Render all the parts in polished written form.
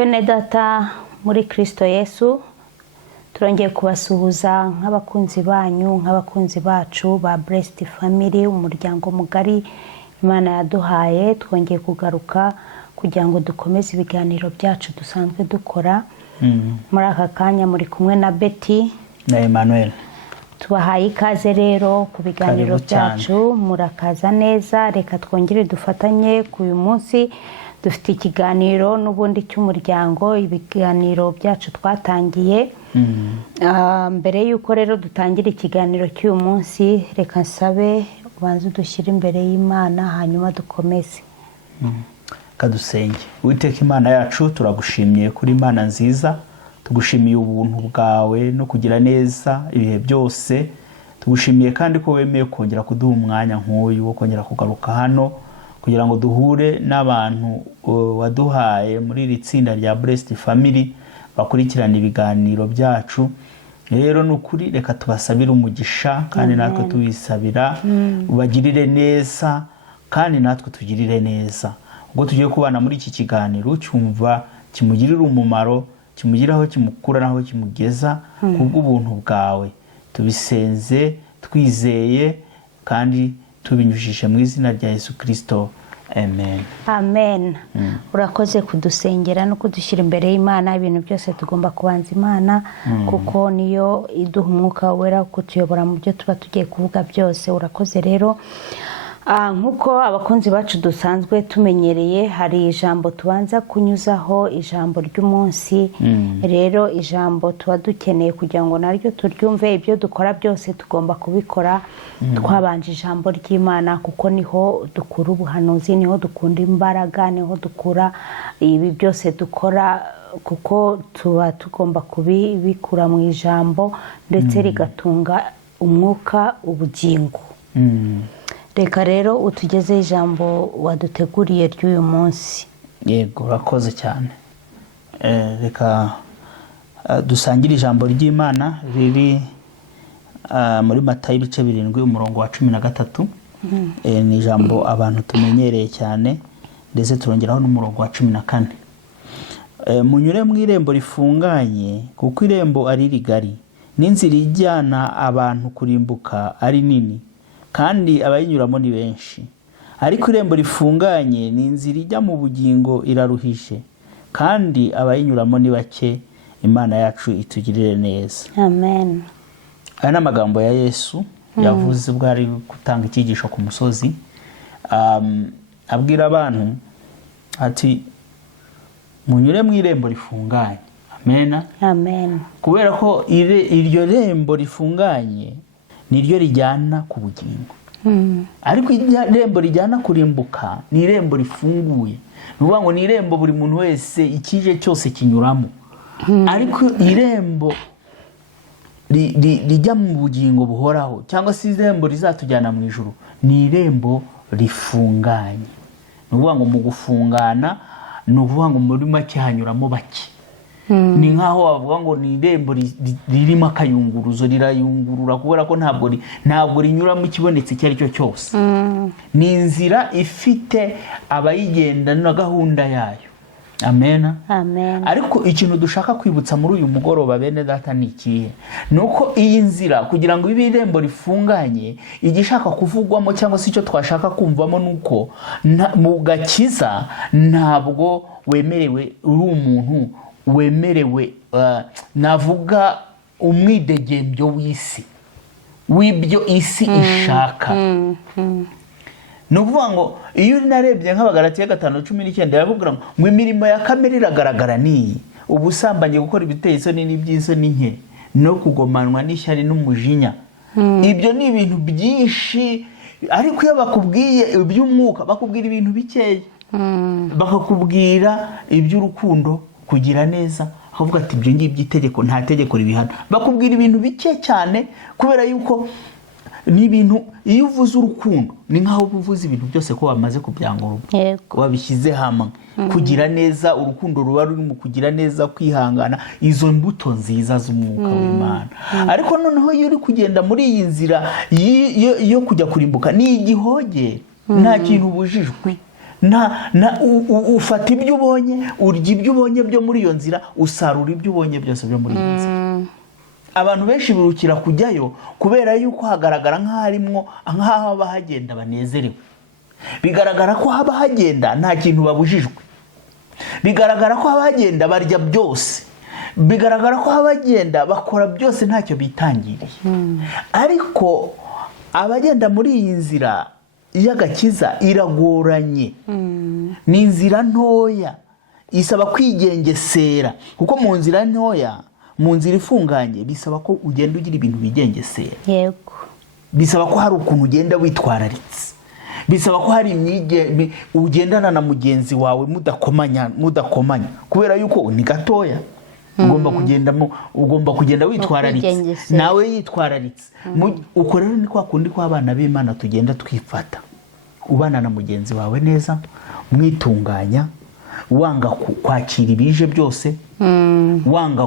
Bene data muri Kristo Yesu, turongeye kubasuhuza nk'abakunzi banyu, nk'abakunzi bacu ba Blessed Family, umuryango mugari Imana yaduhaye. Twongeye kugaruka kugira ngo dukomeze ibiganiro byacu dusanzwe dukora. Muri aka kanya muri kumwe na Betty na Emmanuel. Tubahaye ikaze rero ku biganiro byacu, murakaza neza. Reka twongere dufatanye ku uyu munsi. Dufite ikiganiro n'ubundi cy'umuryango, ibiganiro byacu twatangiye. Mbere yuko rero dutangira ikiganiro cy'uyu munsi, reka nsabe ubanze dushyire imbere y'Imana hanyuma dukomeze. Kadusenge. Uwiteka Imana yacu, turagushimiye kuri Imana nziza, tugushimiye ubuntu bwawe no kugira neza ibihe byose. Tugushimiye kandi ko wemeye kongera kuduha umwanya nk'uyu wo kongera kugaruka hano kugira ngo duhure n'abantu waduhaye muri iri tsinda rya Blessed Family bakurikirana ibiganiro byacu. Rero nukuri reka tubasabire umugisha kandi natwe tubisabira, ubagirire neza kandi natwe tugirire neza. Ubwo tugiye kubana muri iki kiganiro cyumva kimugirira umumaro, kimugiraho kimukura naho kimugeza kubw'ubuntu bwawe. Tubisenze twizeye kandi tubinyujije mu izina rya Yesu Kristo. Amen. Amen. Urakoze kudusengera no kudushyira imbere y'Imana. Ibintu byose tugomba kubanza Imana kuko niyo iduha umwuka wera kutuyobora mu byo tuba tugiye kuvuga byose. Urakoze rero. Nkuko abakunzi bacu dusanzwe tumenyereye, hari ijambo tubanza kunyuzaho, ijambo ry'umunsi. Rero ijambo tuba dukeneye kugira ngo naryo turyumve. Ibyo dukora byose tugomba kubikora twabanje ijambo ry'Imana, kuko niho dukura ubuhanuzi, niho dukunda imbaraga, niho dukura ibi byose dukora, kuko tuba tugomba kubikura mu ijambo ndetse rigatunga umwuka ubugingo. Reka rero utugeze ijambo waduteguriye ry'uyu munsi. Yego, urakoze cyane. Reka dusangire ijambo ry'Imana riri muri Matayo ibice 7 umurongo wa 13. Ni ijambo abantu tumenyereye cyane, ndetse turongeraho n'umurongo wa 14. Munyure mu irembo rifunganye, kuko irembo ari rigari, n'inzira ijyana abantu kurimbuka ari nini, kandi abayinyuramo ni benshi. Ariko irembo rifunganye ni inzira ijya mu bugingo iraruhije, kandi abayinyuramo ni bake. Imana yacu itugirire neza. Amen. Aya ni amagambo ya Yesu yavuze ubwo ari gutanga icyigisho ku musozi. Abwira abantu ati munyure mu irembo rifunganye. Amen. Amen. Kubera ko iryo rembo rifunganye niryo rijyana ku bugingo. Ariko irembo rijyana kurimbuka ni irembo rifunguye. Nuvuga ngo ni irembo buri muntu wese ikije cyose kinyuramo. Ariko irembo rijya mu bugingo buhoraho, cyangwa se irembo rizatujyana mu ijuru, ni irembo rifunganye. Nuvuga ngo mu gufungana, nuvuga ngo muri make hanyuramo bake. Ni nkaho bavuga ngo ni irembo ririmo akayunguruzo, rirayungurura, kubera ko ntabwo rinyuramo ikibonetse icyo ari cyo cyose. Ni inzira ifite abayigenda na gahunda yayo. Amen. Amen. Ariko ikintu dushaka kwibutsa muri uyu mugoroba bene data ni ikihe? Nuko iyi nzira kugira ngo ibe irembo rifunganye, igishaka kuvugwamo cyangwa se icyo twashaka kumvamo nuko mu gakiza ntabwo wemerewe uri umuntu wemerewe navuga umwidegembyo w'isi, w'ibyo isi ishaka. Nuvuga ngo iyo narebye nk'Abagalatiya 5:19 yavuga ngo imirimo ya kamere iragaragara ni ubusambanyi, gukora ibiteye isoni n'iby'isoni nke, no kugomanwa n'ishyari n'umujinya. Ibyo ni ibintu byinshi, ariko iyo bakubwiye iby'umwuka bakubwira ibintu bikeya. Bakakubwira iby'urukundo, kugira neza, avuga ati ibyo ngibyo itegeko nta tegeko ribihana. Bakubwira ibintu bike cyane, kubera yuko ni ibintu iyo uvuze urukundo ni nkaho uvuze ibintu byose ko bamaze kubyangura, wabishyize hamwe. Kugira neza, urukundo ruba ruri mu kugira neza, kwihangana, izo mbuto nziza z'umwuka w'Imana. Ariko noneho iyo uri kugenda muri iyi nzira yo kujya kurimbuka, ni igihoge, nta kintu ubujijwe. ufata ibyo ubonye, urya ibyo ubonye byo muri iyo nzira, usarura ibyo ubonye byose byo muri iyo nzira. Abantu benshi birukira kujyayo kubera yuko hagaragara nk'aho abahagenda banezerewe, bigaragara ko abahagenda nta kintu babujijwe, bigaragara ko abahagenda barya byose, bigaragara ko abagenda bakora byose ntacyo bitangiriye. Ariko abagenda muri iyi nzira y'agakiza iragoranye, ni inzira ntoya, isaba kwigengesera, kuko mu nzira ntoya, mu nzira ifunganye, bisaba ko ugenda ugira ibintu bigengesera. Yego. Bisaba ko hari ukuntu ugenda witwararitse, bisaba ko hari ugendana na mugenzi wawe mudakomanya kubera yuko ni gatoya. Ugomba kugenda witwararitse, nawe yitwararitse. Uko rero ni kwa kundi ko abana b'Imana tugenda twifata, ubana na mugenzi wawe neza, mwitunganya, wanga kwakira ibije byose, wanga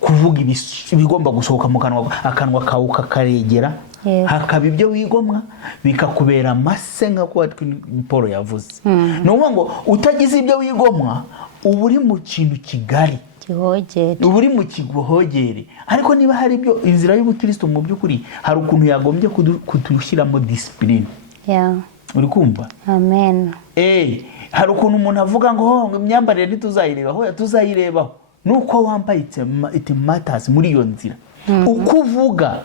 kuvuga ibigomba gusohoka mu akanwa kawe kakaregera, hakaba ibyo wigomwa bikakubera amase nk'uko Paul yavuze. Ni ukuvuga ngo utagize ibyo wigomwa uba uri mu kintu kigari, uba uri mu kigohogere. Ariko niba hari ibyo inzira y'ubukristo mu by'ukuri, hari ukuntu yagombye kudushyiramo discipline. Uri kumva? Amen. Hari ukuntu umuntu avuga ngo imyambarire ntituzayirebaho, tuzayirebaho. Nuko wambaye it matters muri iyo nzira. Uko uvuga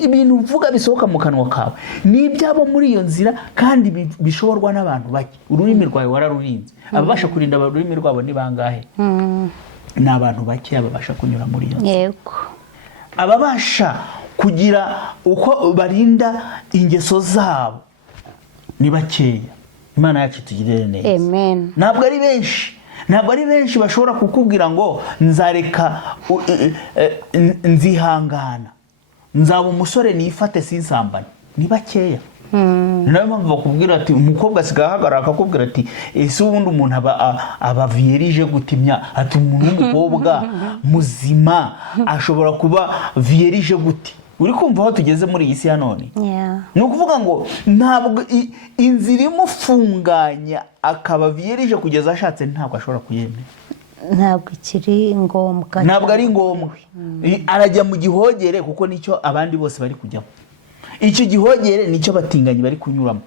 ibintu uvuga bisohoka mu kanwa kawe ni ibyabo muri iyo nzira, kandi bishoborwa n'abantu bake. Ururimi rwawe wararurinze. Ababasha kurinda ururimi rwabo ni bangahe? Ni abantu bake babasha kunyura muri iyo nzira. Yego. Ababasha kugira uko barinda ingeso zabo ni bakeya. Imana yacu tugirire neza. Amen. Ntabwo ari benshi bashobora kukubwira ngo nzareka nzihangana, nzaba umusore nifate sinsambane. Ni bakeya. Nawe mpamvu bakubwira ati umukobwa asigaye ahagarara akakubwira ati ese ubundi umuntu aba vierge gutimya, ati umuntu w'umukobwa muzima ashobora kuba vierge gute? Uri kumva aho tugeze muri iyi si ya none? Ni ukuvuga ngo ntabwo inzira imufunganya akaba vierge kugeza ashatse, ntabwo ashobora kuyemera. Ntabwo ikiri ngombwa. Ntabwo ari ngombwa. Arajya mu gihogere kuko nicyo abandi bose bari kujyamo. Iki gihogere nicyo batinganyi bari kunyuramo.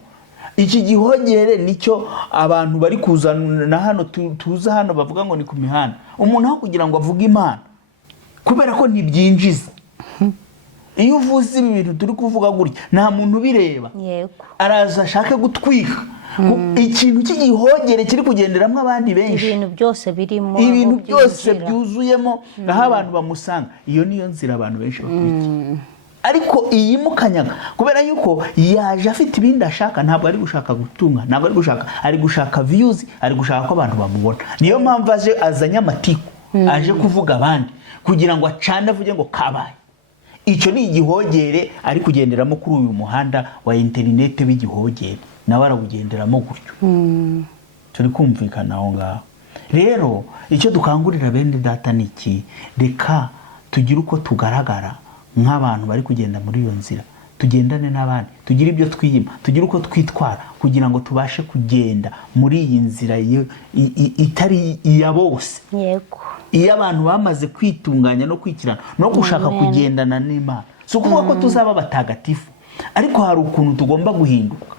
Iki gihogere nicyo abantu bari kuzana hano, tuza hano bavuga ngo ni ku mihanda. Umuntu aho kugira ngo avuge Imana kubera ko ntibyinjiza. Iyo uvuze ibi bintu turi kuvuga gutya, nta muntu bireba. Yego. Araza ashaka gutwika. Ikintu cy'igihogere kiri kugenderamo abandi benshi. Ibintu byose birimo. Ibintu byose byuzuyemo aho abantu bamusanga. Iyo niyo nzira abantu benshi bakurikiye. Ariko iyi mukanyaga kubera yuko yaje afite ibindi ashaka, ntabwo ari gushaka gutunga, ntabwo ari gushaka views, ari gushaka ko abantu bamubona. Niyo mpamvu azanye amatiku, aje kuvuga abandi kugira ngo acane avuge ngo kabaye. Icyo ni igihogere ari kugenderamo kuri uyu muhanda wa internet w'igihogere, nawe arawugenderamo gutyo. Turi kumvikana aho ngaho. Rero icyo dukangurira bene data ni iki? Reka tugire uko tugaragara nk'abantu bari kugenda muri iyo nzira, tugendane n'abandi, tugire ibyo twiyima, tugire uko twitwara kugira ngo tubashe kugenda muri iyi nzira itari iya bose. Yego. Iyo abantu bamaze kwitunganya no kwikirana no gushaka kugendana n'Imana, si ukuvuga ko tuzaba batagatifu, ariko hari ukuntu tugomba guhinduka.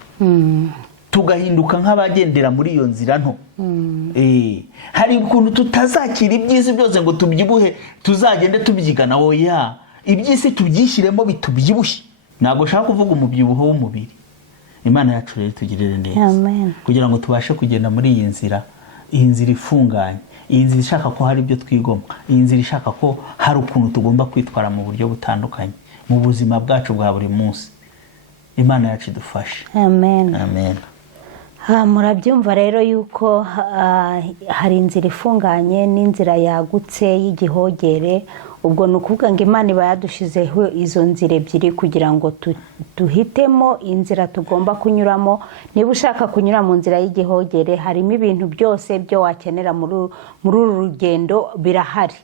Tugahinduka nk'abagendera muri iyo nzira nto. Hari ukuntu tutazakira iby'isi byose ngo tubyibuhe, tuzagende tubyigana. Oya, iby'isi tubyishyiremo bitubyibushye. Ntabwo ushaka kuvuga umubyibuho w'umubiri. Imana yacu rero tugirire neza kugira ngo tubashe kugenda muri iyi nzira ifunganye, iyi nzira ishaka ko hari ibyo twigomwa, iyi nzira ishaka ko hari ukuntu tugomba kwitwara mu buryo butandukanye mu buzima bwacu bwa buri munsi. Imana yacu idufashe. Amen. Amen. Murabyumva rero yuko hari inzira ifunganye n'inzira yagutse y'igihogere. Ubwo ni ukuvuga ngo Imana iba yadushizeho izo nzira ebyiri kugira ngo duhitemo inzira tugomba kunyuramo. Niba ushaka kunyura mu nzira y'igihogere, harimo ibintu byose byo wakenera muri uru rugendo birahari.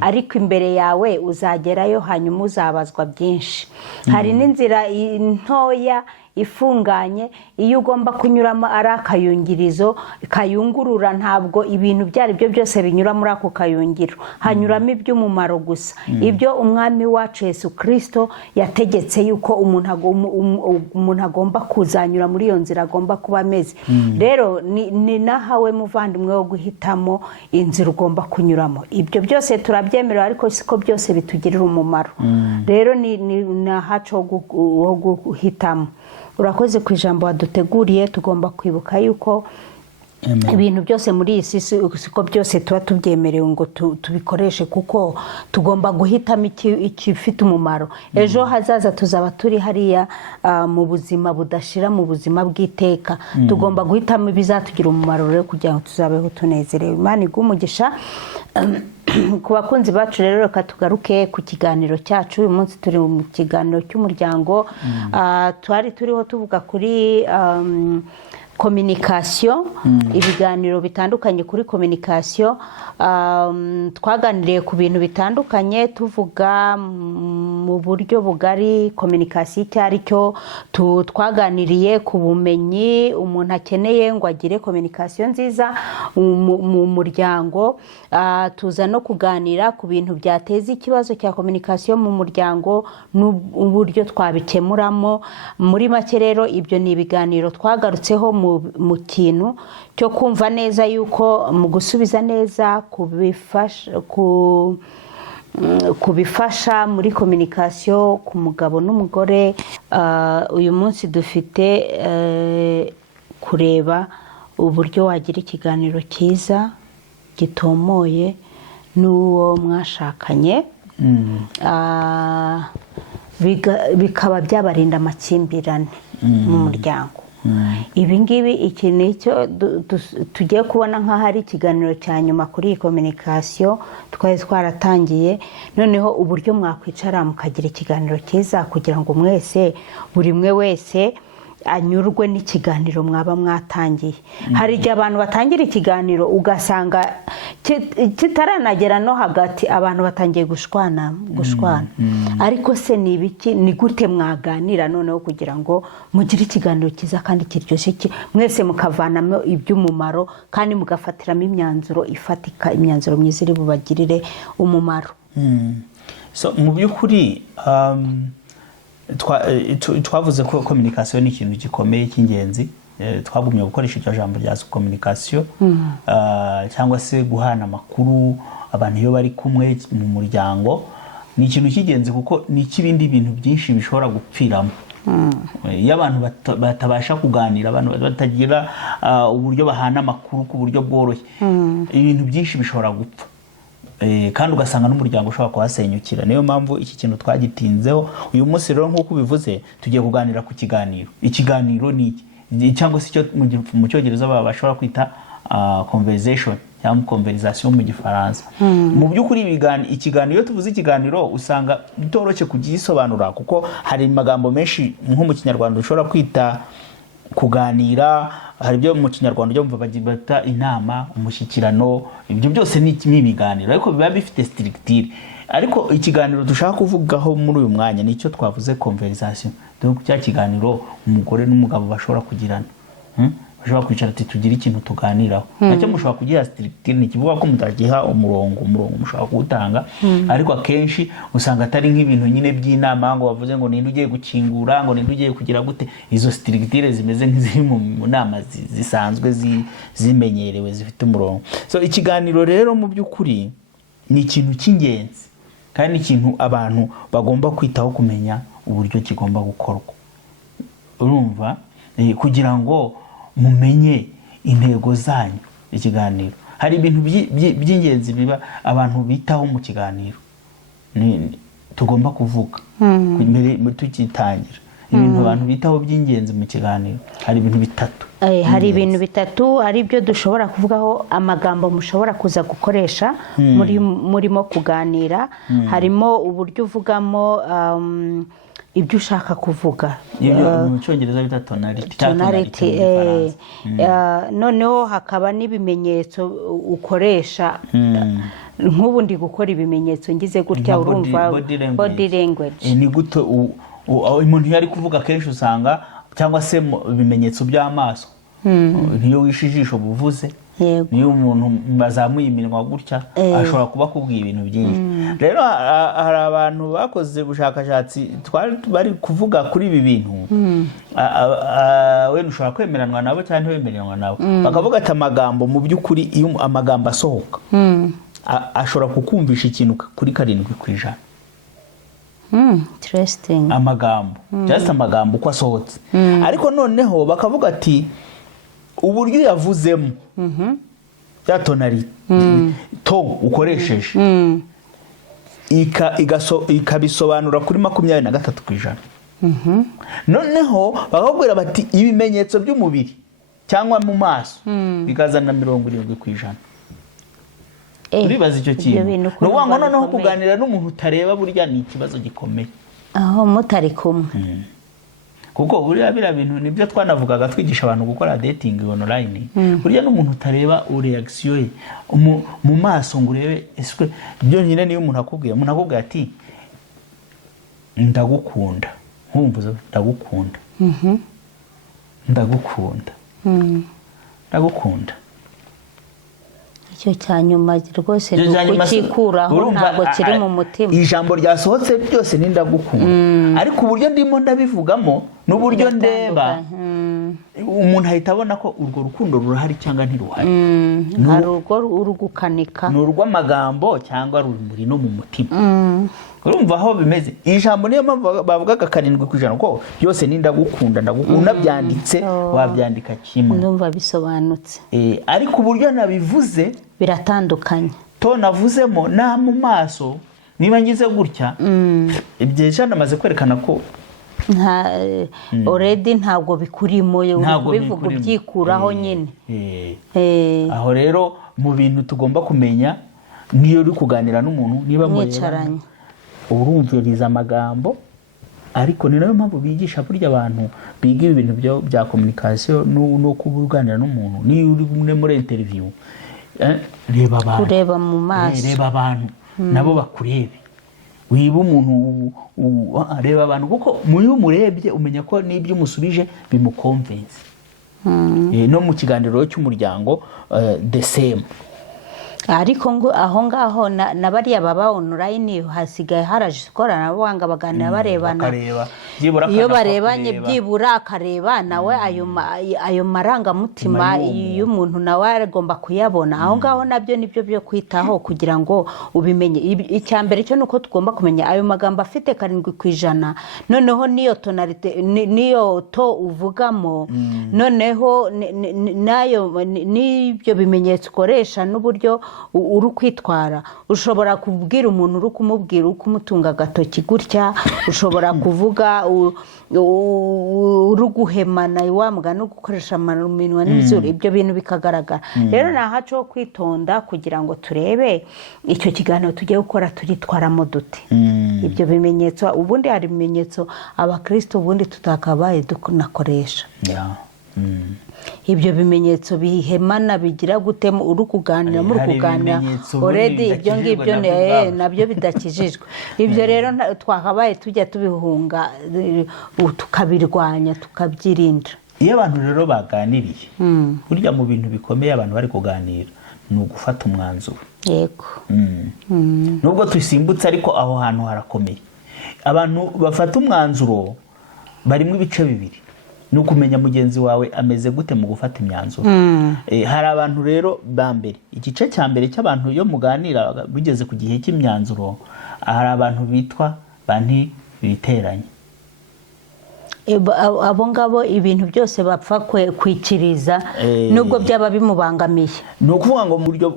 Ariko imbere yawe uzagerayo hanyuma uzabazwa byinshi. hari n'inzira ntoya ifunganye iyo ugomba kunyuramo ari akayungirizo kayungurura, ntabwo ibintu byari byo byose binyura muri ako kayungiro, hanyuramo iby'umumaro gusa, ibyo umwami wacu Yesu Kristo yategetse yuko umuntu agomba kuzanyura muri iyo nzira agomba kuba ameze. Rero ni nahawe muvandimwe wo guhitamo inzira ugomba kunyuramo. Ibyo byose turabyemerera, ariko siko byose bitugirira umumaro. Rero ni nahacu wo guhitamo. Urakoze ku ijambo waduteguriye. Tugomba kwibuka yuko ibintu byose muri iyi si siko byose tuba tubyemerewe ngo tubikoreshe, kuko tugomba guhitamo ikifite umumaro. Ejo hazaza tuzaba turi hariya mu buzima budashira, mu buzima bw'iteka. Tugomba guhitamo ibizatugira umumaro rero kugira ngo tuzabeho tunezerewe. Imana iguhe umugisha. Ku bakunzi bacu rero reka tugaruke ku kiganiro cyacu. Uyu munsi turi mu kiganiro cy'umuryango, twari turiho tuvuga kuri communication, ibiganiro bitandukanye kuri communication. Twaganiriye ku bintu bitandukanye tuvuga mu buryo bugari communication cyari cyo. Twaganiriye ku bumenyi umuntu akeneye ngo agire communication nziza mu muryango. Tuza no kuganira ku bintu byateza ikibazo cya communication mu muryango n'uburyo twabikemuramo. Muri make rero ibyo ni ibiganiro twagarutseho mu kintu cyo kumva neza yuko mu gusubiza neza kubifasha muri communication ku mugabo n'umugore. Uyu munsi dufite kureba uburyo wagira ikiganiro cyiza gitomoye n'uwo mwashakanye, bikaba byabarinda amakimbirane mu muryango. Ibi ngibi iki nicyo tugiye kubona nk'aho ari ikiganiro cya nyuma kuri iyi communication twari twaratangiye. Noneho uburyo mwakwicara mukagira ikiganiro cyiza kugira ngo mwese, buri mwe wese anyurwe n'ikiganiro mwaba mwatangiye. Hari igihe abantu batangira ikiganiro ugasanga kitaranagera no hagati abantu batangiye gushwana. Ariko se ni ibiki, ni gute mwaganira noneho kugira ngo mugire ikiganiro cyiza kandi kiryoshye, mwese mukavanamo iby'umumaro kandi mugafatiramo imyanzuro ifatika, imyanzuro myiza iri bubagirire umumaro. So mu by'ukuri twavuze ko communication ni ikintu gikomeye cy'ingenzi. Twagumye gukoresha iryo jambo rya communication, cyangwa se guhana amakuru abantu iyo bari kumwe mu muryango. Ni ikintu cy'ingenzi kuko ni ikibindi bintu byinshi bishobora gupfiramo. Iyo abantu batabasha kuganira, abantu batagira uburyo bahana amakuru ku buryo bworoshye, ibintu byinshi bishobora gupfa. Kandi ugasanga n'umuryango ushobora kuhasenyukira. Niyo mpamvu iki kintu twagitinzeho. Uyu munsi rero nk'uko bivuze tugiye kuganira ku kiganiro. Ikiganiro ni iki, cyangwa se icyo mu cyongereza bashobora kwita conversation cyangwa conversation mu gifaransa. Mu by'ukuri ikiganiro, iyo tuvuze ikiganiro usanga bitoroshye kugisobanura kuko hari amagambo menshi nko mu Kinyarwanda ushobora kwita kuganira. Hari byo mu Kinyarwanda byo bata inama, umushyikirano, ibyo byose ni ibiganiro ariko biba bifite structure. Ariko ikiganiro dushaka kuvugaho muri uyu mwanya nicyo twavuze conversation. Donc cya kiganiro umugore n'umugabo bashobora kugirana, bashobora kwicara ati tugira ikintu tuganiraho. Nacyo mushobora kugira structure, ni kivuga ko mutagiha umurongo mushobora kuwutanga. Ariko akenshi usanga atari nk'ibintu nyine by'inama ngo bavuze ngo ninde ugiye gukingura, ngo ninde ugiye kugira gute. Izo structure zimeze nk'iziri mu nama zisanzwe zimenyerewe zifite umurongo. So ikiganiro rero mu by'ukuri ni ikintu cy'ingenzi kandi ikintu abantu bagomba kwitaho kumenya uburyo kigomba gukorwa. Urumva, kugira ngo mumenye intego zanyu. Ikiganiro hari ibintu by'ingenzi biba abantu bitaho mu kiganiro tugomba kuvuga mbere tukitangira. Ibintu abantu bitaho by'ingenzi mu kiganiro hari ibintu bitatu. Hari ibintu bitatu ari byo dushobora kuvugaho, amagambo mushobora kuza gukoresha murimo kuganira. Harimo uburyo uvugamo ibyo ushaka kuvuga. Mu cyongereza bita tonality. Noneho hakaba n'ibimenyetso ukoresha. Nk'ubu ndi gukora ibimenyetso ngize gutya, urumva body language. Ni gute umuntu yari kuvuga kenshi usanga cyangwa se ibimenyetso by'amaso niyo wishe ijisho buvuze niyo umuntu bazamuye iminwa gutya ashobora kuba akubwiye ibintu byinshi. rero hari abantu bakoze ubushakashatsi bari kuvuga kuri ibi bintu wenda ushobora kwemeranwa nabo cyangwa ntiwemeranwa nabo bakavuga ati amagambo mu by'ukuri iyo amagambo asohoka ashobora kukumvisha ikintu kuri 7%. Interesting. Amagambo just amagambo uko asohotse ariko noneho bakavuga ati uburyo yavuzemo ya tonalite to ukoresheje ikabisobanura kuri 23%. noneho bakabwira bati ibimenyetso by'umubiri cyangwa mu maso bikazana 70%. Uribaza icyo kintu no wango noneho kuganira n'umuntu utareba burya ni ikibazo gikomeye aho mutari kumwe kuko buriya bira bintu nibyo twanavugaga twigisha abantu gukora dating online. Burya n'umuntu utareba reaction ye mu maso ngo urebe ese byo nyine niyo umuntu akubwiye ati ndagukunda nkumbuza ndagukunda ndagukunda icyo cyanyuma rwose kukikuraho ntabwo kiri mu mutima. Ijambo ryasohotse byose ni ndagukunda ariko uburyo ndimo ndabivugamo n'uburyo ndeba umuntu ahita abona ko urwo rukundo rurahari cyangwa ntiruhari. Hari urwo urugukanika ni urw'amagambo cyangwa ruri no mu mutima. Urumva aho bimeze ijambo niyo bavugaga 7% ko byose ni ndagukunda byanditse wabyandika kimwe ndumva bisobanutse ariko uburyo nabivuze biratandukanye to navuzemo na mu maso niba ngize gutya ibyo namaze kwerekana ko already ntabwo bikurimo bivuga byikuraho nyine. Aho rero mu bintu tugomba kumenya niyo uri kuganira n'umuntu niba mwicaranye urumviriza amagambo ariko ni nayo mpamvu bigisha burya abantu biga ibintu bya communication no kubuganira n'umuntu niyo uri muri interview reba abantu kureba mu maso reba abantu nabo bakurebe wiba umuntu reba abantu kuko muyo murebye umenya ko nibyo umusubije bimuconvince. No mu kiganiro cy'umuryango the same ariko ngo aho ngaho na bariya baba online hasigaye haraje ikoranabuhanga baganira barebana iyo barebanye byibura akareba nawe ayo marangamutima y'umuntu nawe agomba kuyabona. Aho ngaho nabyo nibyo byo kwitaho kugira ngo ubimenye. Icyambere cyo nuko tugomba kumenya ayo magambo afite 7%, noneho niyo tonalite niyo to uvugamo, noneho nayo nibyo bimenyetso ukoresha n'uburyo uri kwitwara. Ushobora kubwira umuntu uri kumubwira ukumutunga agatoki gutya, ushobora kuvuga uri guhemana iwambwa no gukoresha iminwa n'imizuru, ibyo bintu bikagaragara. Rero nahaco kwitonda kugira ngo turebe icyo kiganiro tugiye gukora turitwaramo dute. Ibyo bimenyetso ubundi hari bimenyetso abakristo ubundi tutakabaye dunakoresha. Ibyo bimenyetso bihemana bigira gute uri kuganira muri kuganira already ibyo ngibyo nabyo bidakijijwe. Ibyo rero twakabaye tujya tubihunga tukabirwanya tukabyirinda. Iyo abantu rero baganiriye burya mu bintu bikomeye abantu bari kuganira ni ugufata umwanzuro. Yego. Nubwo twisimbutse ariko aho hantu harakomeye. Abantu bafata umwanzuro barimo ibice bibiri. No kumenya mugenzi wawe ameze gute mu gufata imyanzuro. Hari abantu rero bambere igice cyambere cy'abantu yo muganira bigeze ku gihe cy'imyanzuro, hari abantu bitwa banti biteranye. Abo ngabo ibintu byose bapfa kwikiriza nubwo byaba bimubangamiye. No kuvuga ngo mu buryo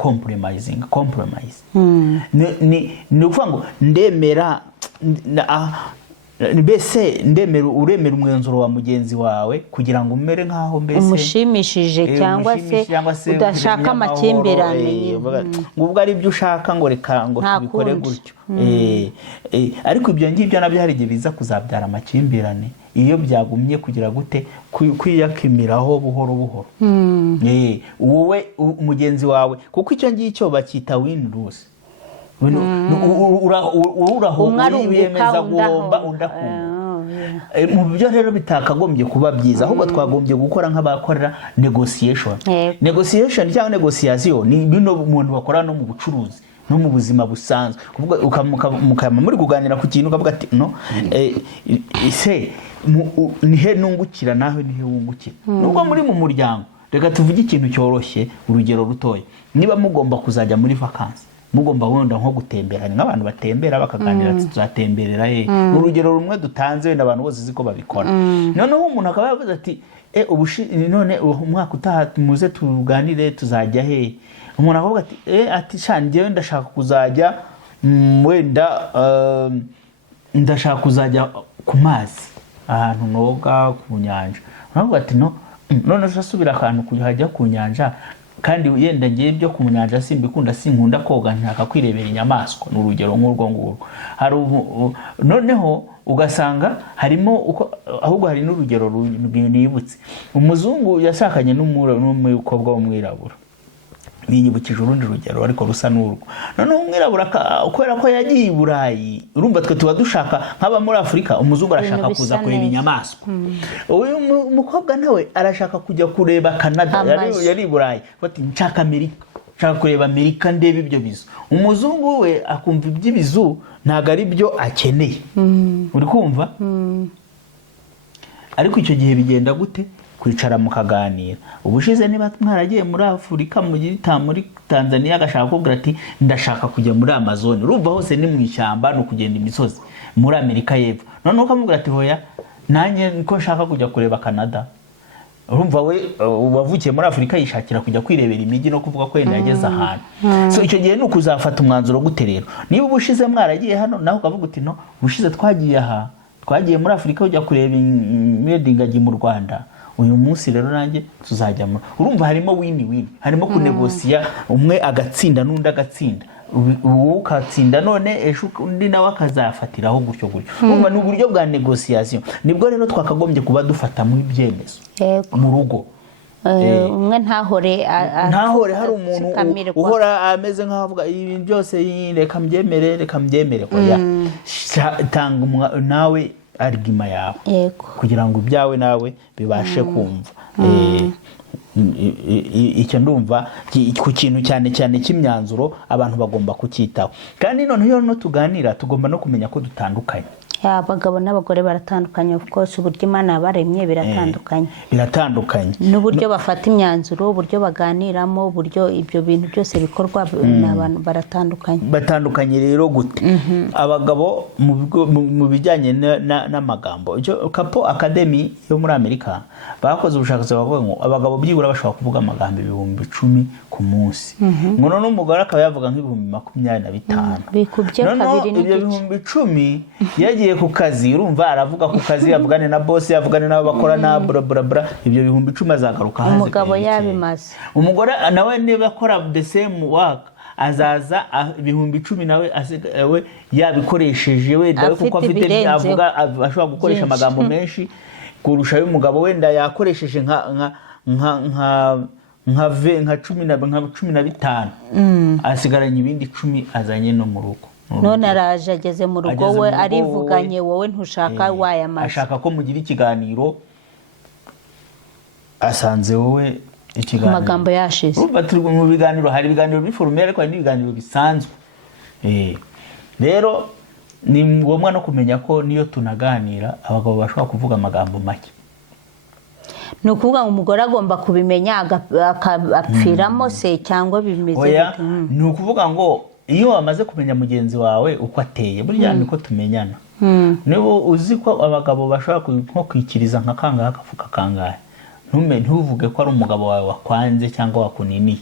compromise ni kuvuga ngo ndemera mbese uremera umwanzuro wa mugenzi wawe kugira ngo umere nkaho mbese umushimishije cyangwa se udashaka amakimbirane. Ngubwo ari byo ushaka ngo reka ngo tubikore gutyo. Ariko ibyo ngibyo nabyo hari igihe biza kuzabyara amakimbirane iyo byagumye kugira gute kwiyakimiraho buhoro buhoro. Wowe mugenzi wawe kuko icyo ngicyo bakita win lose. uraho wiyemeza guhomba undakumva. Mu byo rero bitakagombye kuba byiza, ahubwo twagombye gukora nk'abakorera negotiation cyangwa negotiation. Ni bino umuntu bakora no mu bucuruzi no mu buzima busanzwe, kuvuga mukama muri kuganira ku kintu ukavuga ati no ise nihe nungukira nawe nihe wungukira. Nubwo muri mu muryango, reka tuvuge ikintu cyoroshye, urugero rutoya. Niba mugomba kuzajya muri vacances, mugomba wenda nko gutembera, nk'abantu batembera bakaganira ati tuzatemberera urugero rumwe dutanze wenda abantu bose ziko babikora. Noneho umuntu akaba yavuze ati none umwaka utaha muze tuganire tuzajya he. Umuntu akavuga ati ati shangiye ndashaka kuzajya wenda ndashaka kuzajya ku mazi ahantu noga ku nyanja. Aravuga ati no none urasubira akantu kujya ku nyanja, kandi yenda ngiye byo ku nyanja simbikunda, sinkunda koga, ntaka kwirebera inyamaswa. N'urugero nk'urwo ngurwo hari noneho ugasanga harimo ahubwo hari n'urugero nibutse. Umuzungu yashakanye n'umukobwa w'umwirabura, binyibukije urundi rugero ariko rusa n'urwo. Noneho umwirabura kubera ko yagiye i Burayi, urumva twe tuba dushaka nk'aba muri Afurika, umuzungu arashaka kuza kureba inyamaswa. Uyu mukobwa nawe arashaka kujya kureba Canada, yari i Burayi, bati nshaka Amerika, nshaka kureba Amerika ndebe ibyo bizu. Umuzungu we akumva iby'ibizu ntago ari byo akeneye. Uri kumva? Ariko icyo gihe bigenda gute? Kwicara mukaganira. Ubushize niba mwaragiye muri Afurika muri Tanzania, agashaka kubwira ati ndashaka kujya muri Amazon, urumva hose ni mu ishyamba no kugenda imisozi muri Amerika y'Epfo. None ukamubwira ati hoya nanjye niko nshaka kujya kureba Canada. Urumva we wavukiye muri Afurika yishakira kujya kwirebera imijyi no kuvuga ko yenda yageze ahantu. So icyo gihe ni ukuzafata umwanzuro gute rero. Niba ubushize mwaragiye hano naho ukavuga uti no ubushize twagiye aha, twagiye muri Afurika ujya kureba imedingagi mu Rwanda, uyu munsi rero nanjye tuzajya muri. Urumva harimo win-win, harimo kunegosiya, umwe agatsinda n'undi agatsinda. Uwo ukatsinda none ejo undi nawe akazafatiraho gutyo. Urumva ni uburyo bwa negotiation. Nibwo rero twakagombye kuba dufata mu ibyemezo mu rugo. Umwe ntahore hari umuntu uhora ameze nk'avuga ibi byose reka mbyemere hoya tanga nawe arigima yawe kugira ngo ibyawe nawe bibashe kumva. Icyo ndumva ku kintu cyane cy'imyanzuro abantu bagomba kucyitaho. Kandi noneho no tuganira tugomba no kumenya ko dutandukanye. Abagabo n'abagore baratandukanye, of course. Uburyo Imana yabaremye biratandukanye, n'uburyo bafata imyanzuro, uburyo baganiramo, uburyo ibyo bintu byose bikorwa n'abantu batandukanye rero gute. Abagabo mu bijyanye n'amagambo, Capo Academy yo muri Amerika bakoze ubushakashatsi bavuga ngo abagabo byibura bashobora kuvuga amagambo 10,000 ku munsi. Ngo none umugore akaba yavuga nk'ibihumbi 25. Bikubye kabiri n'ibyo 10,000 yagiye ku kazi, urumva aravuga ku kazi, yavugane na boss, yavugane n'abo bakora na bra ibyo 10,000 azagaruka hanze. Umugabo yabimaze. Umugore nawe niba akora the same work azaza 10,000 nawe we yabikoresheje wenda kuko afite avuga ashobora gukoresha amagambo menshi kurusha y'umugabo wenda yakoresheje nka 15 asigaranye ibindi 10 azanye no mu rugo. None araje ageze mu rugo we arivuganye, wowe ntushaka wayamaze, ashaka ko mugira ikiganiro, asanze wowe ikiganiro amagambo yashize. Urumva turi mu biganiro, hari ibiganiro biformere ariko hari n'ibiganiro bisanzwe. Rero ni ngombwa no kumenya ko niyo tunaganira abagabo bashobora kuvuga amagambo make. Ni ukuvuga ngo umugore agomba kubimenya akapfiramo se cyangwa bimeze gute? Ni ukuvuga ngo iyo wamaze kumenya mugenzi wawe uko ateye, burya niko tumenyana. Niba uzi ko abagabo bashobora nko kwikiriza nka kangahe akavuga kangahe, ntuvuge ko ari umugabo wawe wakwanze cyangwa wakuniniye,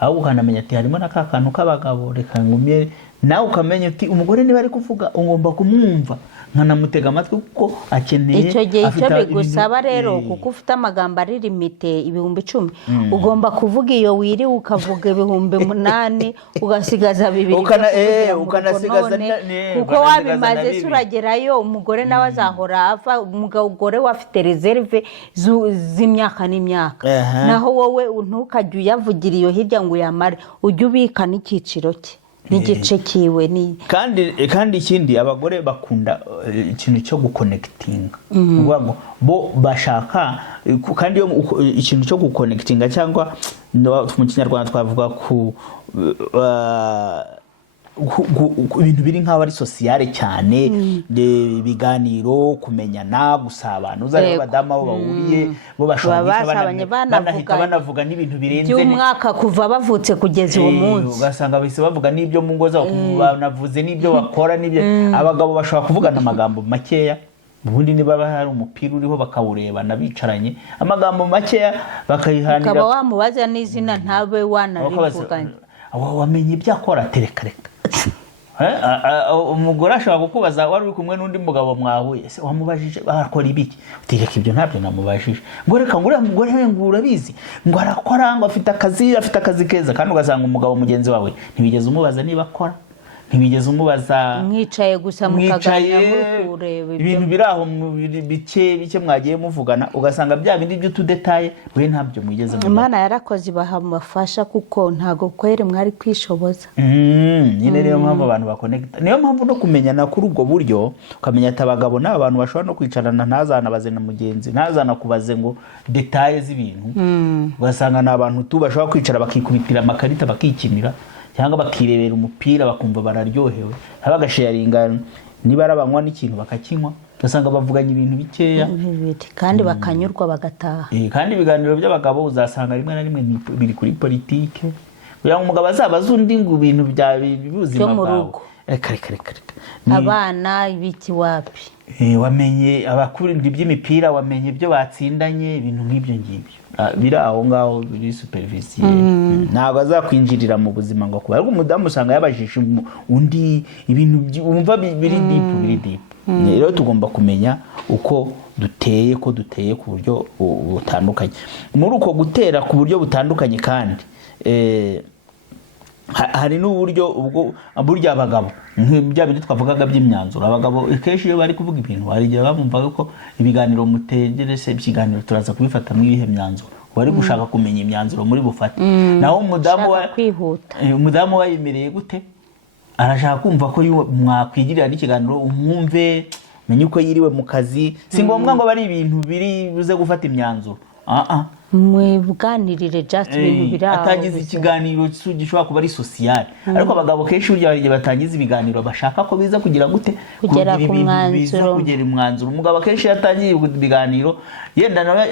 ahubwo ukanamenya ati harimo n'akakantu k'abagabo reka ngumye, nawe ukamenya ati umugore niba ari kuvuga ugomba kumwumva nkanamutega amatwi kuko akeneye. Icyo gihe icyo bigusaba rero kuko ufite amagambo ari limite 10,000, ugomba kuvuga iyo wiri ukavuga 8,000 ugasigaza 2 ukanasigaza kuko wabimaze suragerayo umugore nawe azahora ava. Umugore wafite reserve z'imyaka n'imyaka, naho wowe ntukajye uyavugira iyo hirya ngo uyamare, ujye ubika n'ikiciro cye. n'igice kiwe ni kandi ikindi abagore bakunda ikintu cyo guconnectinga ngo bo bashaka kandi ikintu cyo guconnectinga cyangwa mu Kinyarwanda twavuga ku ibintu biri nk'aho ari sociale cyane ibiganiro kumenyana gusabana uzareba abadamu aho bahuriye bo bashobora banavuga n'ibintu birenze by'umwaka kuva bavutse kugeza uwo munsi ugasanga bahise bavuga n'ibyo mu ngo zabo banavuze n'ibyo bakora n'ibyo abagabo bashobora kuvugana amagambo makeya ubundi niba hari umupira uriho bakawurebana bicaranye amagambo makeya bakayihanira ukaba wamubaza n'izina ntabe wanarivuganye wamenye ibyo akora tereka umugore ashobora kukubaza wari uri kumwe n'undi mugabo mwahuye se wamubajije akora ibiki utireka ibyo ntabyo namubajije ngo reka ngo uriya mugore ngo urabizi ngo arakora ngo afite akazi keza kandi ugasanga umugabo mugenzi wawe ntibigeze umubaza niba akora ntibigeze umubaza mwicaye gusa mukaganira kureba ibintu biri aho bike mwagiye muvugana ugasanga bya bindi by'utudetaye we ntabyo mwigeze Imana yarakoze bahamufasha kuko ntago kwere mwari kwishoboza nyine niyo mpamvu abantu bakonekita niyo mpamvu no kumenyana kuri ubwo buryo ukamenya ati abagabo n'abantu bashobora no kwicarana ntazanabaze na mugenzi ntazanakubaze ngo detaye z'ibintu ugasanga n'abantu tu bashobora kwicara bakikubitira amakarita bakikinira cyangwa bakirebera umupira bakumva bararyohewe bagasharinga niba arabanywa n'ikintu bakakinywa ugasanga bavuganye ibintu bikeya kandi bakanyurwa bagataha kandi ibiganiro by'abagabo uzasanga rimwe na rimwe biri kuri politike kugira ngo umugabo azabaze undi ngo ibintu bya buzima bwawe reka abana ibiki wapi wamenye abakurinda iby'imipira wamenye ibyo batsindanye ibintu nk'ibyo ngibyo biri aho ngaho biri supervisiye ntabwo azakwinjirira mu buzima ngo kuba ariko umudamu usanga yabajije undi ibintu wumva biri deep rero tugomba kumenya uko duteye ku buryo butandukanye muri uko gutera ku buryo butandukanye kandi hari n'uburyo ubwo burya abagabo nk'ibya bindi twavugaga by'imyanzuro abagabo kenshi iyo bari kuvuga ibintu hari igihe bamumva ko ibiganiro mutegerese ibiganiro turaza kubifata mu ibihe myanzuro bari gushaka kumenya imyanzuro muri bufate naho umudamu wayemereye gute arashaka kumva ko mwakwigirira n'ikiganiro umwumve menye uko yiriwe mu kazi si ngombwa ngo bari ibintu biri buze gufata imyanzuro mwibwanirire just ibintu biraho atangiza ikiganiro gishobora kuba ari social ariko abagabo kenshi burya bari batangiza ibiganiro bashaka ko biza kugira gute kugera ku mwanzuro kugera umwanzuro umugabo kenshi yatangiye ibiganiro yenda nawe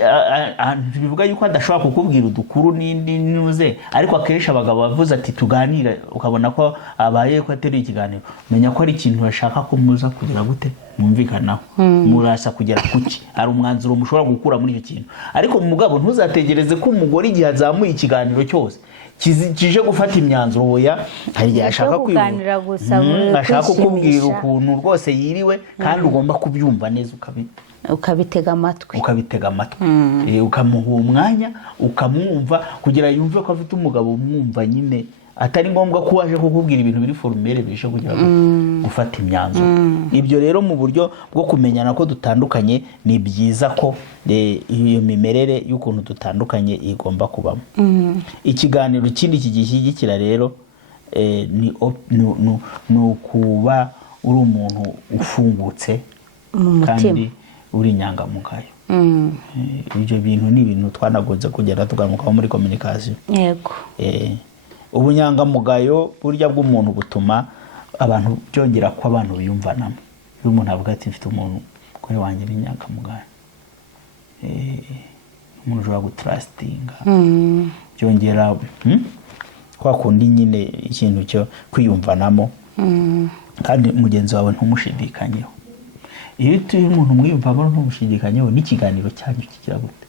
bivuga yuko adashobora kukubwira udukuru n'indi nuze ariko akenshi abagabo bavuze ati tuganira ukabona ko abaye ko atari ikiganiro menya ko ari ikintu bashaka ko muza kugira gute mumvikanaho murasa kugera kuki ari umwanzuro mushobora gukura muri icyo kintu ariko umugabo ntuzategereze ko umugore igihe azamuye ikiganiro cyose kije gufata imyanzuro oya hari igihe ashaka kuganira gusa ashaka kukubwira ukuntu rwose yiriwe kandi ugomba kubyumva neza ukabitega amatwi ukamuha umwanya ukamwumva kugira yumve ko afite umugabo umwumva nyine atari ngombwa ko waje kukubwira ibintu biri formere bishe kugira gufata imyanzuro ibyo rero mu buryo bwo kumenyana ko dutandukanye ni byiza ko iyo mimerere y'ukuntu dutandukanye igomba kubamo ikiganiro ikindi kigishyigikira rero ni ukuba uri umuntu ufungutse kandi uri inyangamugayo ibyo bintu ni ibintu twanagonze kugera tugarukaho muri communication yego ubunyangamugayo burya bw'umuntu butuma abantu byongera ko abantu biyumvanamo iyo umuntu avuga ati mfite umuntu kuri wanjye n'inyangamugayo umuntu ushobora gutrustinga byongera kwa kundi nyine ikintu cyo kwiyumvanamo kandi mugenzi wawe ntumushidikanyeho iyo umuntu mwiyumvamo ntumushidikanyeho n'ikiganiro cyanyu kigira gute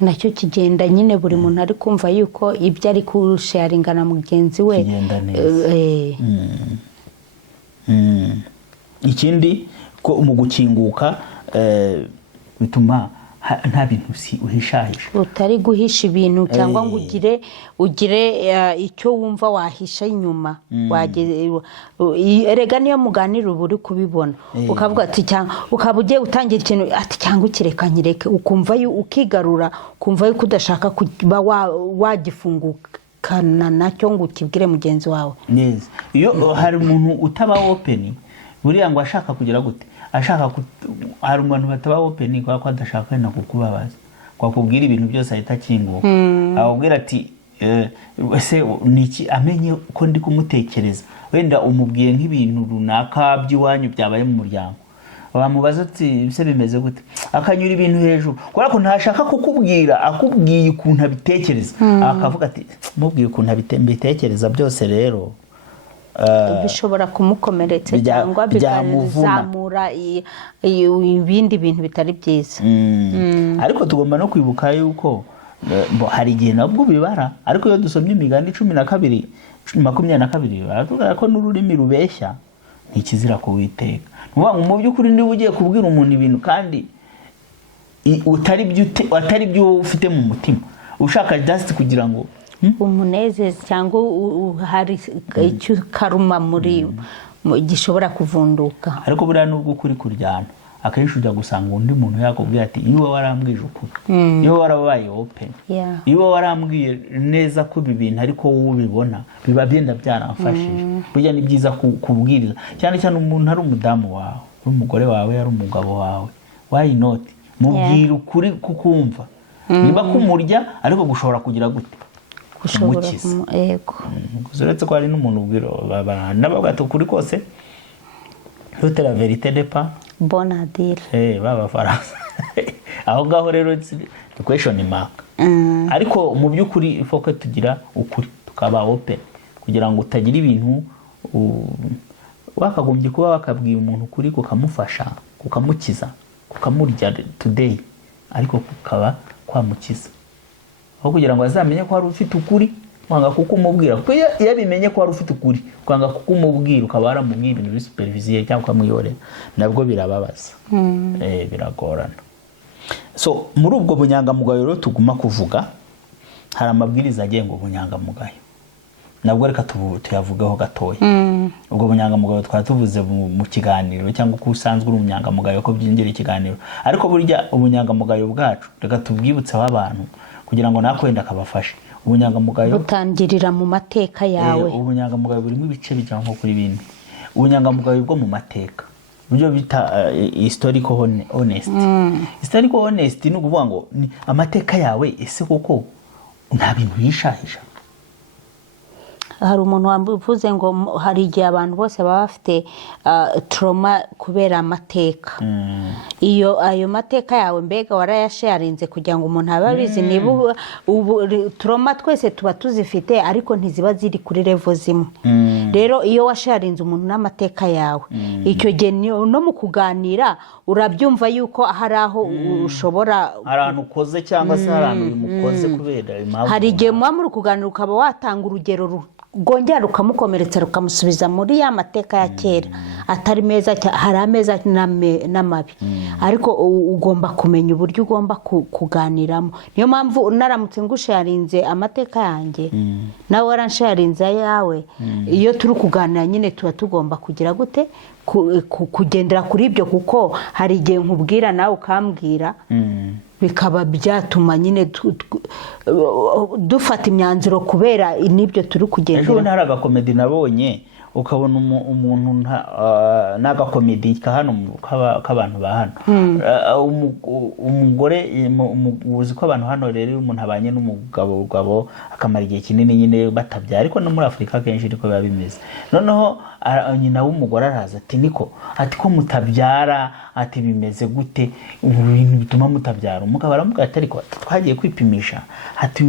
nacyo kigenda nyine buri muntu ari kumva yuko ibyo ari kurusharinga na mugenzi we kigenda neza ikindi ko mu gukinguka bituma nta bintu uhishahisha utari guhisha ibintu cyangwa ngo ugire icyo wumva wahisha inyuma erega niyo muganira uba uri kubibona ukavuga ati ukaba ugiye gutangira ikintu ati cyangwa ukireka ukumva ukigarura ukumva yuko udashaka kuba wagifunguka gushidikana nacyo ngo ukibwire mugenzi wawe neza. Iyo hari umuntu utaba open buriya ngo ashaka kugira gute, hari umuntu bataba open kwa adashaka na kukubabaza, kwa kubwira ibintu byose ahita akinguka, ababwira ati ese niki, amenye ko ndi kumutekereza, wenda umubwiye nk'ibintu runaka by'iwanyu byabaye mu muryango, wamubaza ati bise bimeze gute, akanyura ibintu hejuru kubera ko ntashaka kukubwira, akubwiye ukuntu abitekereza, akavuga ati mubwiye ukuntu abitekereza byose rero bishobora kumukomeretsa cyangwa bikazamura ibindi bintu bitari byiza. Ariko tugomba no kwibuka yuko hari igihe nabwo bibara, ariko iyo dusomye imigani 12:22 baratubwira ko n'ururimi rubeshya ntikizira kuwiteka. Mu by'ukuri niba ugiye kubwira umuntu ibintu kandi atari byo ufite mu mutima, ushaka just kugira ngo umunezeze cyangwa hari icyo karuma muri gishobora kuvunduka. Ariko buriya nubwo kuri kuryana akenshi ujya gusanga undi muntu yakubwira ati iyo warambwije ukuri, iyo warabaye open, iyo warambwiye neza ko ibi bintu ariko wowe ubibona biba byenda byaramfashije. Burya ni byiza kubwiriza, cyane cyane umuntu ari umudamu wawe, umugore wawe, ari umugabo wawe, why not mubwira ukuri kukumva, niba kumurya ariko gushobora kugira gute, gushobora yego. Uretse ko hari n'umuntu ubwira n'abagata ukuri kose, toute la vérité n'est pas bonne à dire, baba Faransa aho ngaho rero the question mark. Ariko mu by'ukuri ifo ko tugira ukuri, tukaba open kugira ngo utagira ibintu wakagombye kuba wakabwiye umuntu ukuri kukamufasha, kukamukiza, kukamurya today, ariko kukaba kwamukiza, aho kugira ngo azamenye ko hari ufite ukuri kwanga kukumubwira. Kuko iyo bimenye ko hari ufite ukuri kwanga kukumubwira, ukaba waramubwiye ibintu biri supervisiye cyangwa ukamwiyorera, nabwo birababaza, biragorana. So muri ubwo bunyangamugayo rero tuguma kuvuga, hari amabwiriza agenga ubunyangamugayo, nabwo reka tuyavugaho gatoya. Ubwo bunyangamugayo twari tuvuze mu kiganiro, cyangwa ko usanzwe uri umunyangamugayo ko byinjira ikiganiro, ariko burya ubunyangamugayo bwacu reka tubwibutseho abantu kugira ngo nakwenda kabafashe. Ubunyangamugayo butangirira mu mateka yawe. Ubunyangamugayo burimo ibice bijya nko kuri bindi. Ubunyangamugayo bwo mu mateka, buryo bita historical honesty. Historical honesty ni ukuvuga ngo amateka yawe ese koko nta bintu yishahisha. Hari umuntu wamvuze ngo hari igihe abantu bose baba bafite trauma kubera amateka. Iyo ayo mateka yawe mbega warayasharinze kugira ngo umuntu ababizi, niba trauma twese tuba tuzifite ariko ntiziba ziri kuri level zimwe. Rero iyo washarinze umuntu n'amateka yawe, icyo gihe no mu kuganira urabyumva yuko hari aho ushobora ahantu ukoze cyangwa se ahantu bimukoze kubera impamvu. Hari igihe muba muri kuganira ukaba watanga urugero rwongera rukamukomeretsa rukamusubiza muri ya mateka ya kera atari meza, hari ameza n'amabi, ariko ugomba kumenya uburyo ugomba kuganiramo. Niyo mpamvu naramutse ngusharinze amateka yanjye nawe waransharinze ayawe, iyo turi kuganira nyine tuba tugomba kugira gute, kugendera kuri ibyo, kuko hari igihe nkubwira nawe ukambwira, bikaba byatuma nyine dufata imyanzuro kubera n'ibyo turi kugendera. Ejo ntari agakomedi nabonye, ukabona umuntu n'agakomedi hano k'abantu ba hano, umugore uzi ko abantu hano rero umuntu abanye n'umugabo akamara igihe kinini nyine batabyara, ariko no muri Afurika kenshi niko biba bimeze. Noneho nyina w'umugore araza ati niko, ati ko mutabyara, ati bimeze gute, ibintu bituma mutabyara. Umugabo aramubwira ati ariko twagiye kwipimisha, ati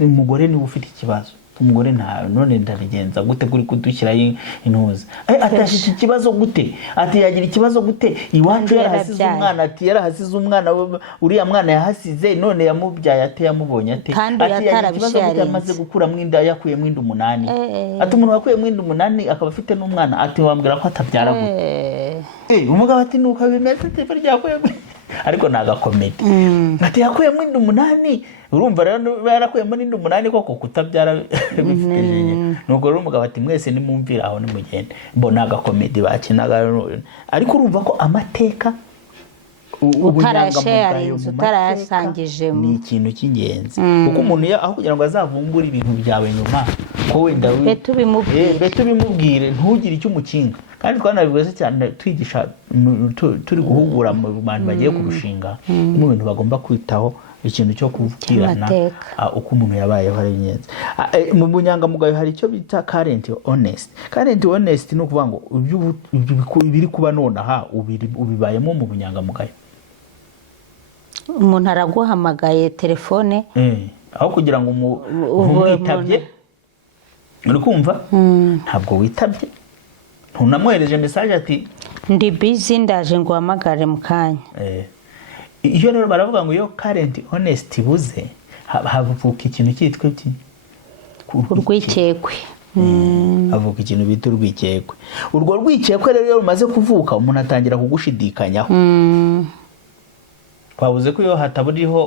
umugore niwe ufite ikibazo, umugore none ndarigenza gute kuri kudushyiraho intuza, ati ashite ikibazo gute, ati yagira ikibazo gute, iwacu yarahasize umwana, ati yarahasize umwana, uriya mwana yahasize, none yamubyaye ate, yamubonye ate, ati yagira ikibazo gute, amaze gukuramo inda, yakuyemo inda 8, ati umuntu wakuyemo inda 8 akaba afite n'umwana, ati wambwira ko atabyara gute. Umugabo ati nuko bimeze ati ryakuyemo, ariko nagakomedi, ati yakuyemo inda 8. Urumva rero yarakuyemo n'inda 8 koko kutabyara bifite. Nuko rero umugabo ati mwese nimumvira aho nimugende, mbona agakomedi bakinaga. Ariko urumva ko amateka utarayasharinze utarayasangije ni ikintu cy'ingenzi kuko umuntu aho kugira ngo azavumbure ibintu byawe nyuma ko wenda tubimubwire ntugire icyo umukinga kandi twanabivuze cyane twigisha turi guhugura mu bantu bagiye kurushinga mu bintu bagomba kwitaho ikintu cyo kubwirana uko umuntu yabayeho ari inyenzi mu bunyangamugayo hari icyo bita current honest ni ukuvuga ngo biri kuba nonaha ubibayemo mu bunyangamugayo. Umuntu araguhamagaye telefone aho kugira ngo umwitabye uri kumva ntabwo witabye ntunamwohereje message ati ndi busy ndaje ngo uhamagare mu kanya. Iyo rero baravuga ngo iyo current honest buze havuka ikintu cyitwa urwikekwe. Havuka ikintu bita urwikekwe. Urwo rwikekwe rero iyo rumaze kuvuka umuntu atangira kugushidikanyaho. Twabuze ko iyo hataburiho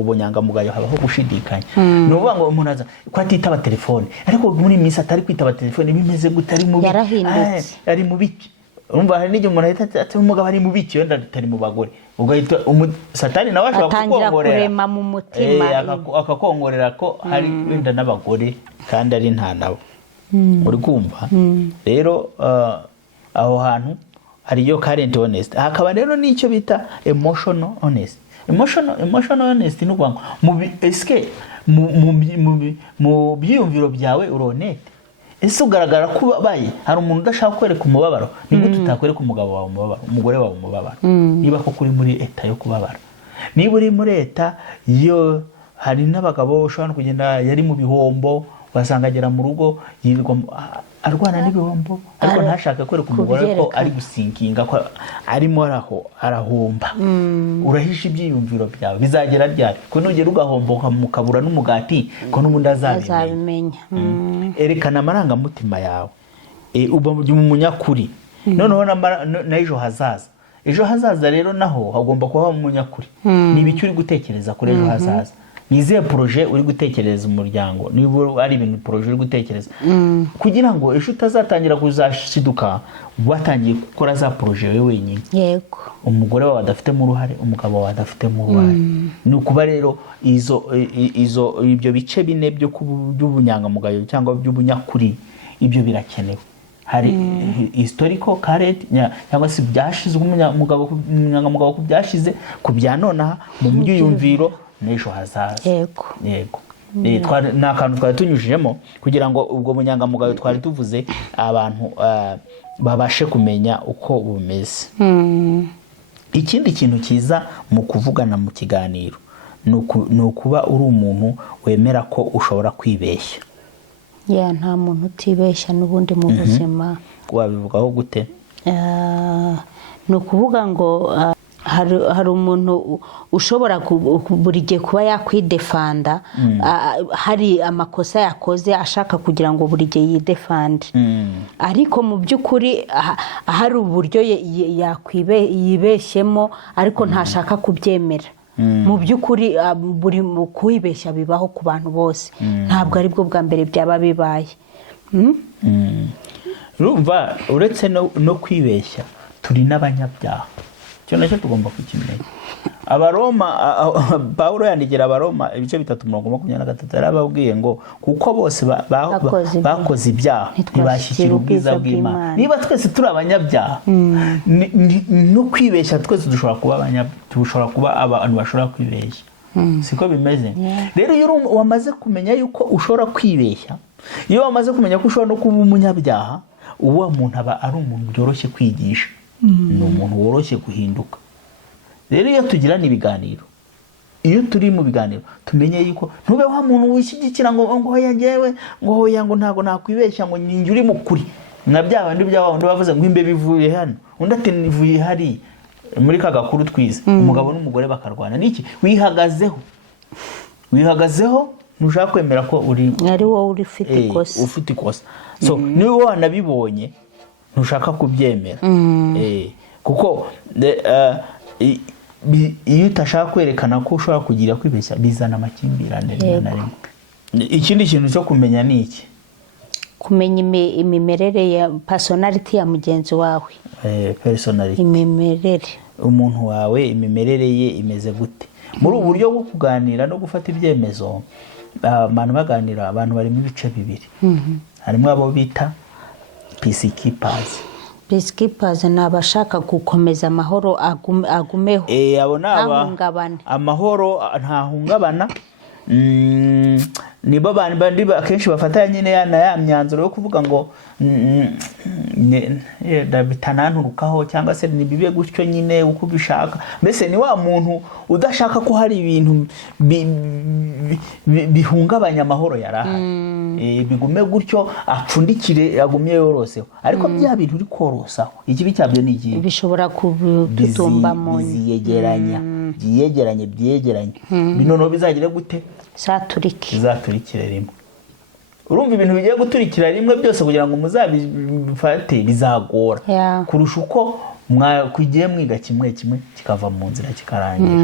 ubunyangamugayo habaho gushidikanya. No vuga ngo umuntu aza ko atitaba telefone ariko muri minsi atari kwitaba telefone bimeze gutari mu yarahindutse ari mu biki. Urumva hari n'ijye umuntu ahita ati umugabo ari mu biki yenda atari mu bagore ugahita satani nawe ashobora kukongorera kurema mu mutima akakongorera ko hari wenda n'abagore kandi ari nta nabo muri kumva. Rero aho hantu hari yo current honest hakaba rero n'icyo bita emotional honest. Emotional honest ni ukuvuga ngo mu byiyumviro byawe uronete ese ugaragara ko baye hari umuntu udashaka kwereka umubabaro ni gute utakwereka umugabo wawe umubabaro umugore wawe umubabaro niba ko kuri muri eta yo kubabara niba uri muri eta yo hari n'abagabo ushobora kugenda yari mu bihombo wasanga agera mu rugo yirirwa arwana n'ibihombo ariko ntashaka kwereka umugore ko ari gusinkinga ko arimo arahomba. Urahisha ibyiyumviro byawe bizagera ryari ko nugera ugahomboka mukabura n'umugati ko n'ubundi azabimenya. Erekana amarangamutima yawe uba mu munyakuri noneho na ejo hazaza rero naho hagomba kuba mu munyakuri. Ni ibiki uri gutekereza kuri ejo hazaza nize projet uri gutekereza umuryango niba ari ibintu projet uri gutekereza kugira ngo ejo utazatangira kuzashiduka watangiye gukora za projet wewe wenyine. Yego umugore wawe adafitemo uruhare umugabo wawe adafitemo uruhare ni ukuba rero ibyo bice bine byo by'ubunyangamugayo cyangwa by'ubunyakuri ibyo birakenewe. Hari historical current cyangwa se byashizwe umunyangamugayo ku byashize ku byanona mu byiyumviro n'ejo hazaza. Yego nta kantu twari tunyujijemo kugira ngo ubwo bunyangamugayo twari tuvuze abantu babashe kumenya uko bumeze. Ikindi kintu kiza mu kuvugana mu kiganiro ni ukuba uri umuntu wemera ko ushobora kwibeshya. Nta muntu utibeshya n'ubundi mu buzima. Wabivugaho gute? Ni ukuvuga ngo hari umuntu ushobora buri gihe kuba yakwidefanda hari amakosa yakoze ashaka kugira ngo buri gihe yidefande ariko mu by'ukuri hari uburyo yibeshyemo ariko ntashaka kubyemera. Mu by'ukuri buri kwibeshya bibaho ku bantu bose ntabwo ari bwo bwa mbere byaba bibaye. Urumva uretse no kwibeshya turi n'abanyabyaha cyo nacyo tugomba kukimenya. Abaroma Paulo yandikira Abaroma ibice 3:23 yarababwiye ngo kuko bose bakoze ibyaha ntibashyikira ubwiza bw'Imana. Niba twese turi abanyabyaha no kwibeshya twese dushobora kuba abantu bashobora kwibeshya. Siko bimeze. Rero iyo wamaze kumenya yuko ushobora kwibeshya iyo wamaze kumenya ko ushobora no kuba umunyabyaha uwo muntu aba ari umuntu byoroshye kwigisha. Ni umuntu woroshye guhinduka. Rero iyo tugirana ibiganiro iyo turi mu biganiro tumenye yuko ntube wa muntu wishyigikira ngo yagewe ngo ntago nakwibeshya ngo ninjye uri mukuri na byabandi by'abandi bavuze ngo imbe bivuye hano undi ati nivuye hari muri kagakuru twize umugabo n'umugore bakarwana niki wihagazeho ntushaka kwemera ko uri wowe ufite ikosa so niwe wanabibonye ntushaka kubyemera kuko iyo utashaka kwerekana ko ushobora kugira kwibeshya bizana amakimbirane na rimwe. Ikindi kintu cyo kumenya ni iki kumenya imimerere ya personality ya mugenzi wawe. Personality, imimerere umuntu wawe imimerere ye imeze gute. Muri ubu buryo bwo kuganira no gufata ibyemezo, abantu baganira, abantu bari mu bice bibiri. Harimo abo bita peacekeepers. Peacekeepers ni abashaka gukomeza amahoro agumeho. Abo ntahungabane. Amahoro ntahungabana. Nibo bandi akenshi bafatanya nyine ya myanzuro yo kuvuga ngo bitananturukaho cyangwa se nibibe gutyo nyine uko bishaka. Mbese ni wa muntu udashaka ko hari ibintu bihungabanya amahoro yarahaye. Bigume gutyo apfundikire agumye yoroseho. Ariko bya bintu uri korosaho ikibi cyabyo ni iki? Bishobora kutumba mu byegeranye. Binono bizagire gute? Zaturikire rimwe. Urumva ibintu bigiye guturikira rimwe byose kugira ngo muzabifate bizagora. Kurusha uko kugiye mwiga kimwe kikava mu nzira kikarangira.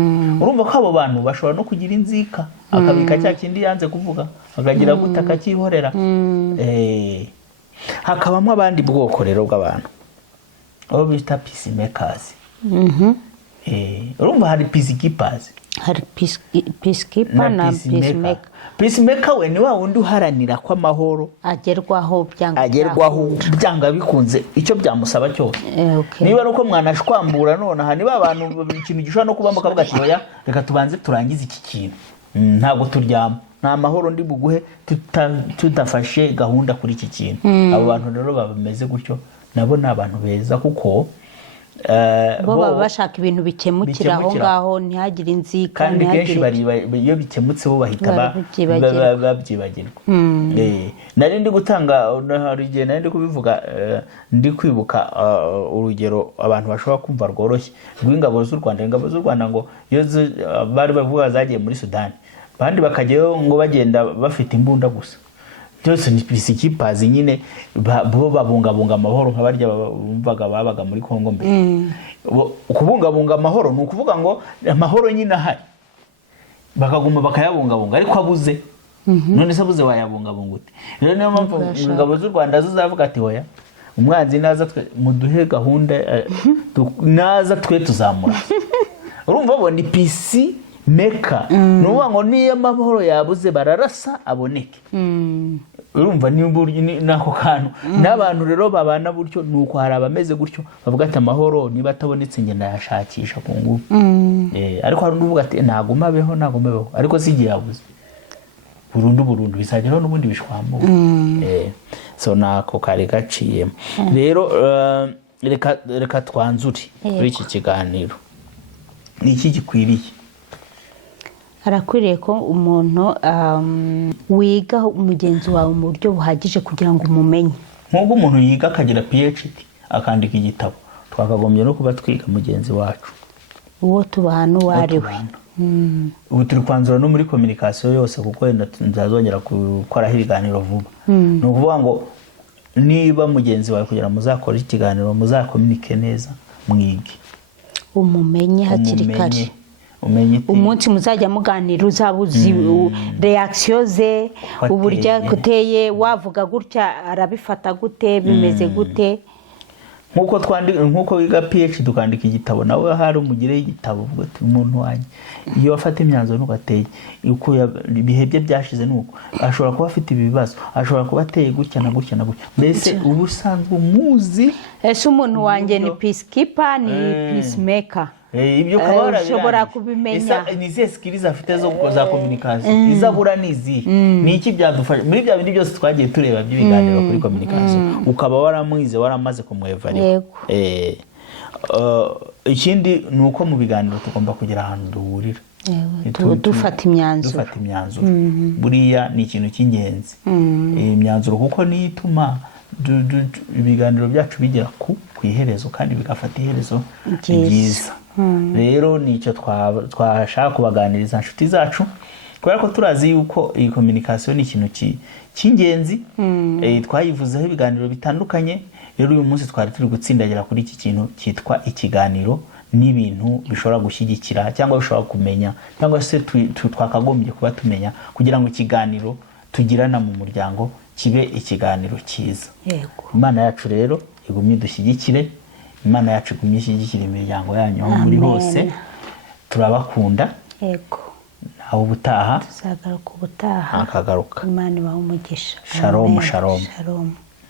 Urumva ko abo bantu bashobora no kugira inzika, akabika cya kindi yanze kuvuga, akagira gute akakihorera. Hakabamo abandi bwoko rero bw'abantu, abo bita peacemakers. Urumva hari peacekeepers, hari peacekeeper na peacemaker. Peacemaker we ni wa wundi uharanira ko amahoro agerwaho byanga bikunze icyo byamusaba cyose. Niba ari uko mwanashwambura none aha niba abantu ikintu gishobora no kubamba kavuga ati oya reka tubanze turangize iki kintu, ntabwo turyama, nta mahoro ndi buguhe tudafashe gahunda kuri iki kintu. Abo bantu rero bameze gutyo nabo ni abantu beza kuko bo baba bashaka ibintu bikemukira aho ngaho ntihagire inzika. Kandi kenshi iyo bikemutse bo bahita babyibagirwa. Nari ndi gutanga hari igihe nari ndi kubivuga, ndi kwibuka urugero abantu bashobora kumva rworoshye rw'ingabo z'u Rwanda. Ingabo z'u Rwanda ngo iyo bari bavuga zagiye muri Sudani, bandi bakajyayo ngo bagenda bafite imbunda gusa. Byose ni peacekeepers nyine bo babungabunga amahoro nk'abarya bumvaga babaga muri Kongo mbere. Kubungabunga amahoro ni ukuvuga ngo amahoro nyine ahari bakaguma bakayabungabunga, ariko abuze none se abuze wayabungabunga ute? Rero niyo mpamvu ingabo z'u Rwanda zizavuga ati hoya umwanzi naza muduhe gahunda naza twe tuzamura. Urumva bo ni peacemaker. Nuvuga ngo niyo amahoro yabuze bararasa aboneke. Urumva ni nako kantu n'abantu rero babana buryo, nuko hari abameze gutyo bavuga ati amahoro niba atabonetse nge ndayashakisha ku ngubu. Ariko hari uvuga ati nagumabeho ariko sigiye yabuze burundu bisageraho n'ubundi bishwamo. So nako kari gaciyemo rero. Reka twanzure kuri iki kiganiro, ni iki gikwiriye? Harakwiriye ko umuntu wiga umugenzi wawe mu buryo buhagije kugira ngo umumenye. Nk'ubwo umuntu yiga akagira PhD akandika igitabo, twakagombye no kuba twiga mugenzi wacu uwo tubana uwo ari we. Ubu turi kwanzura no muri communication yose kuko nzazongera gukoraho ibiganiro vuba. Ni ukuvuga ngo niba mugenzi wawe kugira muzakora ikiganiro muzakomunike neza, mwige umumenye hakiri kare. Umunsi muzajya muganira uzabuzi reaction ze, uburyo kuteye, wavuga gutya arabifata gute, bimeze gute. Nkuko wiga PhD tukandika igitabo, nawe hari umugire igitabo uvuga ati umuntu wanjye iyo afata imyanzuro nugateye uko ibihe bye byashize nuko ashobora kuba afite ibibazo, ashobora kuba ateye gutya na gutya. Mbese ubusanzwe umuzi ese umuntu wanjye ni peacekeeper ni peacemaker. Ibyo kabara ushobora kubimenya. Ni ze skills afite zo za communication izabura nizi ni iki byadufasha muri bya bindi byose twagiye tureba by'ibiganiro kuri communication, ukaba waramwize waramaze kumwevaria. Ikindi nuko mu biganiro tugomba kugira ahantu duhurira dufata imyanzuro. Buriya ni ikintu cy'ingenzi imyanzuro, kuko niyo ituma ibiganiro byacu bigera ku iherezo kandi bigafata iherezo ryiza. Rero nicyo twashaka kubaganiriza inshuti zacu, kubera ko turazi yuko iyi communication ni ikintu cy'ingenzi. Twayivuzeho ibiganiro bitandukanye. Rero uyu munsi twari turi gutsindagira kuri iki kintu cyitwa ikiganiro n'ibintu bishobora gushyigikira cyangwa bishobora kumenya cyangwa se twakagombye kuba tumenya kugira ngo ikiganiro tugirana mu muryango kibe ikiganiro cyiza. yego Imana yacu rero igumye dushyigikire, Imana yacu igumye ishyigikire imiryango yanyu aho muri hose, turabakunda. yego naho ubutaha tuzagaruka ubutaha akagaruka. Imana ibahe umugisha. Shalom, Amen. shalom. Shalom.